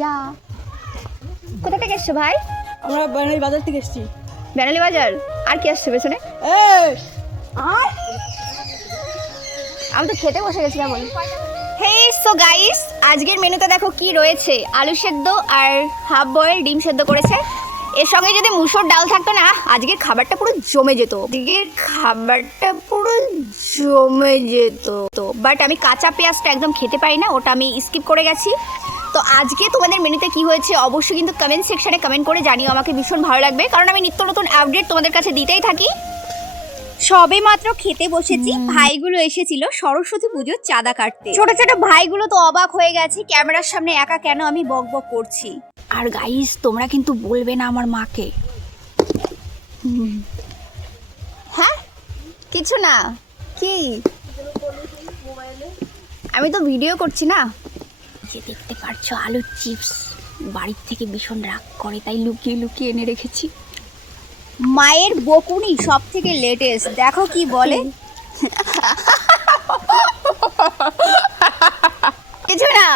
ইয়া কোথা থেকে এসছো ভাই? আমরা বানালি বাজার থেকে এসেছি। বেনালি বাজার। আর কি আসছে পেছনে? আমি তো খেতে বসে গেছি কেবল। হে সো গাইস, আজকের মেনুতে দেখো কি রয়েছে। আলু সেদ্ধ আর হাফ বয়েল ডিম সেদ্ধ করেছে। এর সঙ্গে যদি মুসুর ডাল থাকতো না, আজকের খাবারটা পুরো জমে যেত। আজকের খাবারটা পুরো জমে যেত। তো বাট আমি কাঁচা পেঁয়াজটা একদম খেতে পারি না, ওটা আমি স্কিপ করে গেছি। তো আজকে তোমাদের মেনুতে কি হয়েছে অবশ্যই কিন্তু কমেন্ট সেকশনে কমেন্ট করে জানিও, আমাকে ভীষণ ভালো লাগবে, কারণ আমি নিত্য নতুন আপডেট তোমাদের কাছে দিতেই থাকি। সবে মাত্র খেতে বসেছি, ভাইগুলো এসেছিল সরস্বতী পুজোর চাঁদা কাটতে। ছোট ছোট ভাইগুলো তো অবাক হয়ে গেছে ক্যামেরার সামনে একা কেন আমি বক বক করছি। আর গাইস, তোমরা কিন্তু বলবে না আমার মাকে। হ্যাঁ কিছু না। কি আমি তো ভিডিও করছি না। যে দেখতে পারছো আলুর চিপস বাড়ির থেকে ভীষণ রাগ করে, তাই লুকিয়ে লুকিয়ে এনে রেখেছি। মায়ের বকুনি সব থেকে লেটেস্ট, দেখো কি বলে। কিছু না।